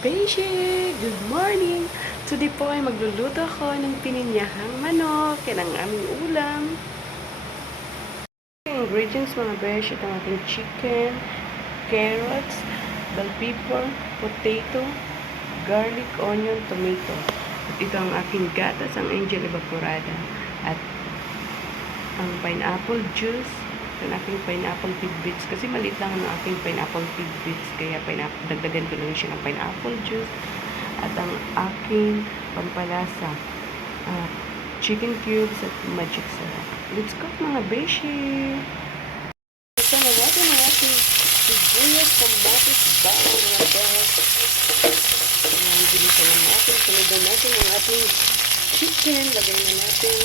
Beshi! Good morning! Today po ay magluluto ako ng pininyahang manok. Yan ang aming ulam. Ingredients mga beshi, ito ang ating chicken, carrots, bell pepper, potato, garlic, onion, tomato. At ito ang aking gatas, ang angel evaporada. At ang pineapple juice, ang aking pineapple tidbits. Kasi maliit lang ang aking pineapple tidbits. Kaya dagdagan ko lang siya ng pineapple juice. At ang aking pampalasa, chicken cubes at magic sarap. Let's cook mga beshi! Ito na natin ang ating sibuyas, kamatis, bawang, mga besh. Bilisan na natin. Sunod natin ang ating chicken. Lagay na natin.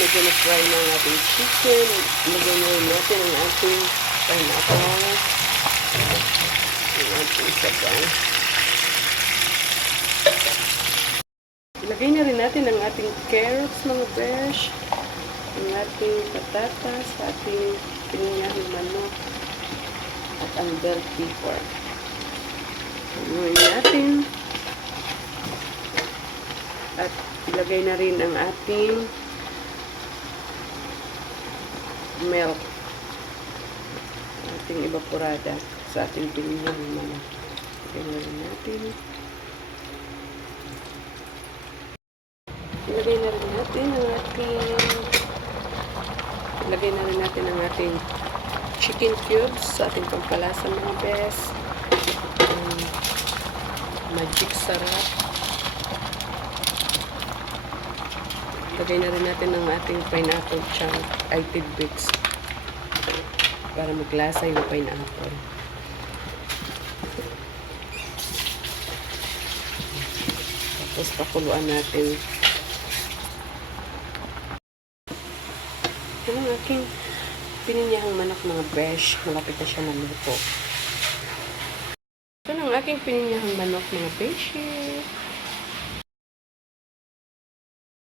Medyo na-fry na ang ating chicken. Lagay na natin ang ating pineapple. Ang ating sabaw. Ilagay na rin natin ang ating carrots, mga besh. Ang ating patatas, ating pininyahang manok. At ang bell pepper. Ilagay natin. At ilagay na rin ang ating milk, ating evaporada sa ating pininyahang manok. Ilagay natin. Ilagay na rin natin ang ating chicken cubes sa ating pampalasa mga bes. Magic sarap. Lagay na rin natin ang ating pineapple chunk ay tidbits para maglasa yung pineapple. Tapos pakuluan natin. Ito ang aking pininyahang manok mga besh. Malapit na siya maluto. Ito ang aking pininyahang manok mga beshi.